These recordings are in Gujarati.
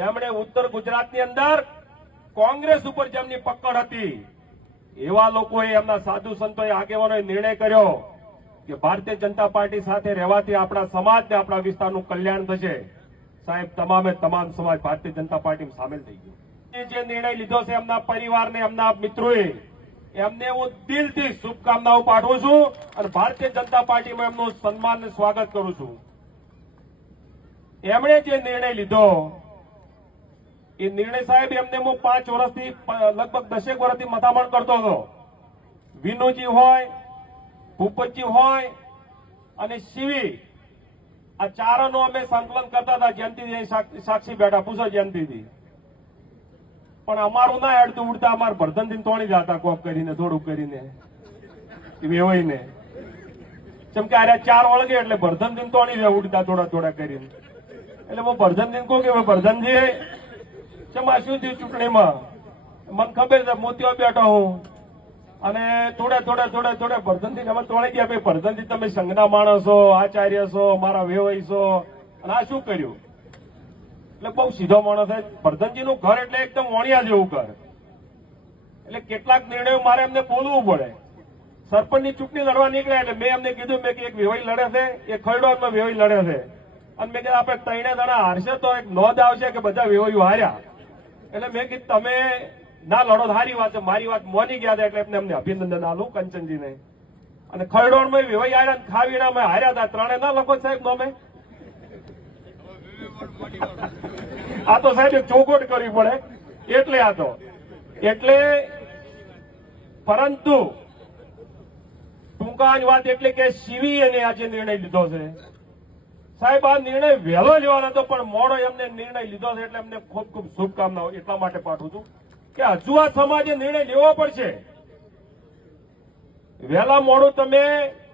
જેમણે ઉત્તર ગુજરાતની અંદર કોંગ્રેસ ઉપર જેમની પકડ હતી એવા લોકોએ એમના સાધુ સંતોએ આગેવાનોએ નિર્ણય કર્યો કે ભારતીય જનતા પાર્ટી સાથે રહેવાથી આપણા સમાજને આપણા વિસ્તારનું કલ્યાણ થશે. સાહેબ, તમામે તમામ સમાજ ભારતીય જનતા પાર્ટીમાં સામેલ થઈ ગયો. જે નિર્ણય લીધો છે એમના પરિવારને, એમના મિત્રોએ, એમને હું દિલથી શુભકામનાઓ પાઠવું છું અને ભારતીય જનતા પાર્ટીમાં એમનું સન્માન અને સ્વાગત કરું છું. એમણે જે નિર્ણય લીધો એ નિર્ણય સાહેબ એમને હું 5 વર્ષથી લગભગ 10 વર્ષથી મથામણ કરતો હતો. વિનુજી હોય, ભૂપતજી હોય અને શિવી, આ ચારનો અમે સંકલન કરતા હતા. જયંતિજી સાક્ષી બેઠા, પૂછો જયંતિજી. પણ અમારું ના હેડતું ઉડતા અમારે ભરધનથી તોડી જતા કોક કરીને, થોડુંક કરીને વેવાઈને. જેમ કે આ 4 વળગે એટલે ભરધનથી તોડી જાય ઉડતા થોડા થોડા કરીને. એટલે હું ભરધનથી કહું કે ભરધનજી શેમાં શું થયું ચૂંટણીમાં? મને ખબર છે, હું ત્યાં બેઠો હું અને થોડે ભરધનથી અમે તોડી ગયા. ભાઈ ભરધનથી તમે સંઘના માણસો, આચાર્ય છો, મારા વેવાઈ છો, અને આ શું કર્યું? એટલે બહુ સીધો માણસ છે. ભરધનજીનું ઘર એટલે એકદમ વણિયા જેવું ઘર. એટલે કેટલાક નિર્ણયો મારે એમને બોલવું પડે. સરપંચની ચૂંટણી લડવા નીકળ્યા એટલે મેં એમને કીધું, મેં એક વેવાઈ લડે છે, એક ખરડોમાં વેવાઈ લડે છે, અને મેં કીધું આપણે 3 જણા હારશે તો એક નોંધ આવશે કે બધા વેવાઈઓ હાર્યા. એટલે મેં કીધું તમે ના લડો, સારી વાત છે. મારી વાત મોની ગયા હતા એટલે એમને અભિનંદન આલું કંચનજીને. અને ખરડોળમાં વેવાઈ હાર્યા, ખાવીણામાં હાર્યા હતા. 3 ના લખો સાહેબ નોમે. આ તો સાહેબ એક ચોખવટ કરવી પડે એટલે આ તો એટલે. પરંતુ ટૂંકાની વાત એટલે કે શિવી એને આજે નિર્ણય લીધો છે. સાહેબ, આ નિર્ણય વહેલો લેવાનો હતો પણ મોડો એમને નિર્ણય લીધો છે એટલે એમને ખૂબ ખૂબ શુભકામનાઓ એટલા માટે પાઠવું છું કે હજુ આ સમાજે નિર્ણય લેવો પડશે. વહેલા મોડું તમે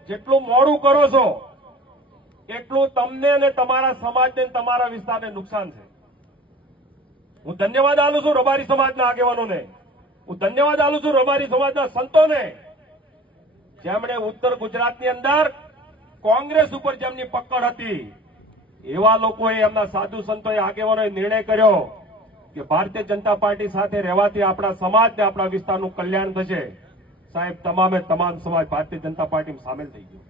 જેટલું મોડું કરો છો એટલું તમને અને તમારા સમાજને, તમારા વિસ્તારને નુકસાન છે. હું ધન્યવાદ આલું છું રબારી સમાજના આગેવાનોને, હું ધન્યવાદ આલું છું રબારી સમાજના સંતોને, જેમણે ઉત્તર ગુજરાતની અંદર કોંગ્રેસ ઉપર જેમની પકડ હતી એવા લોકોએ, એમના સાધુ સંતોએ આગેવાનોએ નિર્ણય કર્યો કે ભારતીય જનતા પાર્ટી સાથે રહેવાથી આપણા સમાજને, આપણા વિસ્તારનું કલ્યાણ થશે. સાહેબ, તમામે તમામ સમાજ ભારતીય જનતા પાર્ટીમાં સામેલ થઈ ગયો.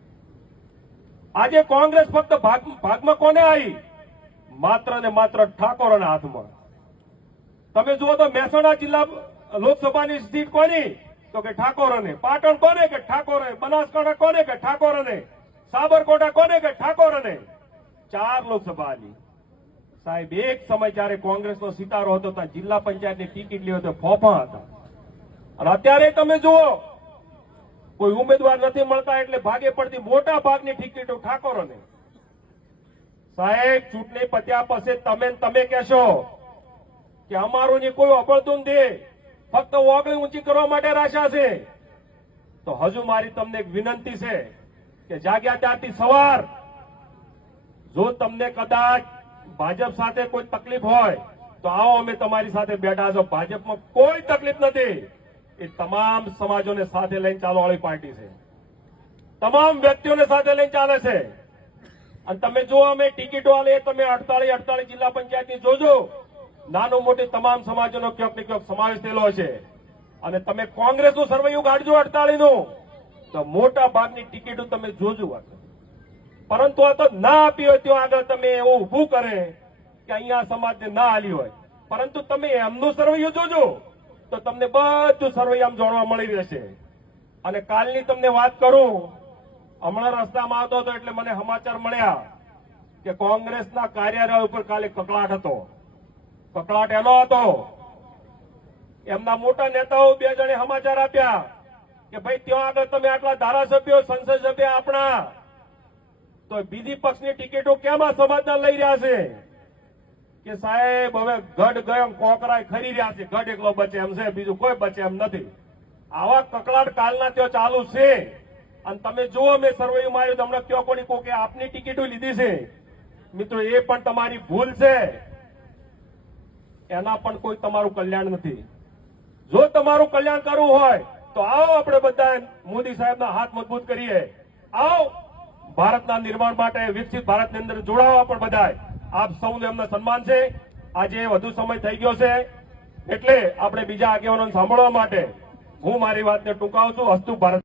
આજે કોંગ્રેસ ફક્ત ભાગમાં કોને આવી? માત્ર ને માત્ર ઠાકોરોના હાથમાં. તમે જુઓ તો મહેસાણા જિલ્લા લોકસભાની સીટ કોની? તો કે ઠાકોરોને. પાટણ કોને? કે ઠાકોરોને. બનાસકાંઠા કોને? કે ઠાકોરોને. સાબરકોટા કોને? કે ઠાકોરોને. 4 લોકસભાની. સાહેબ, એક સમય જયારે કોંગ્રેસનો સિતારો હતો ત્યાં જિલ્લા પંચાયતની ટિકિટ લેવો તો ફોફા હતા. અને અત્યારે તમે જુઓ કોઈ ઉમેદવાર નથી મળતા એટલે ભાગે પડતી મોટા ભાગની ટિકિટો ઠાકોરોને. સાહેબ, ચૂંટણી પત્યા પછી તમે કહેશો કે અમારું ની કોઈ અબળતું નથી, ફક્ત ઓગળી ઊંચી કરવા માટે રાશા છે. તો હજુ મારી તમને એક વિનંતી છે કે જાગ્યા ત્યારથી સવાર, જો તમને કદાચ ભાજપ સાથે કોઈ તકલીફ હોય તો આવો, અમે તમારી સાથે બેઠા છો. ભાજપમાં કોઈ તકલીફ નથી. એ તમામ સમાજોને સાથે લઈને ચાલવાવાળી પાર્ટી છે. તમામ વ્યક્તિઓને સાથે લઈને ચાલે છે. અને તમે જો અમે ટિકિટો આલે, તમે 48 જિલ્લા પંચાયતની જોજો, નાનું મોટી તમામ સમાજોનો ક્યાંક ને ક્યાંક સમાવેશ થયેલો છે. અને તમે કોંગ્રેસનું સર્વૈયું કાઢજો 48 નું, તો મોટા ભાગની ટિકિટો તમે જોજો. પરંતુ આ તો ના આપી હોય ત્યાં આગળ તમે એવું ઉભું કરે કે અહીંયા સમાજને ના આલી હોય. પરંતુ તમે એમનું સર્વૈયું જોજો તો તમને બધું સર્વૈયામાં જોડવા મળી રહેશે. અને કાલની તમને વાત કરું, હમણાં રસ્તામાં આવતો હતો એટલે મને સમાચાર મળ્યા કે કોંગ્રેસના કાર્યાલય ઉપર કાલે કકળાટ હતો. કકળાટ એનો હતો, એમના મોટા નેતાઓ 2 જણે સમાચાર આપ્યા કે ભાઈ ત્યાં આગળ તમે આટલા ધારાસભ્યો, સંસદ સભ્ય આપણા, તો બીજી પક્ષની ટિકિટો કેમ આ સમાજના લઈ રહ્યા છે? કે સાહેબ, હવે ગઢ ગયો કોકરાય ખરી રહ્યા છે, ગઢ એકલો બચે એમ છે, બીજું કોઈ બચે એમ નથી. આવા કકળાટ કાલના ત્યાં ચાલુ છે. અને તમે જુઓ, મેં સર્વે માર્યું તમને કયો કોની કે આપની ટિકિટો લીધી છે. મિત્રો, એ પણ તમારી ભૂલ છે. એના પણ કોઈ તમારું કલ્યાણ નથી. જો તમારું કલ્યાણ કરવું હોય તો આવો આપણે બધા મોદી સાહેબના હાથ મજબૂત કરીએ. આવો ભારતના નિર્માણ માટે, વિકસિત ભારતની અંદર જોડાવા પણ બધા. આપ સૌને એમના સન્માન છે. આજે વધુ સમય થઈ ગયો છે એટલે આપણે બીજા આગેવાનોને સાંભળવા માટે હું મારી વાતને ટૂંકાવું છું. અસ્તુ ભારત.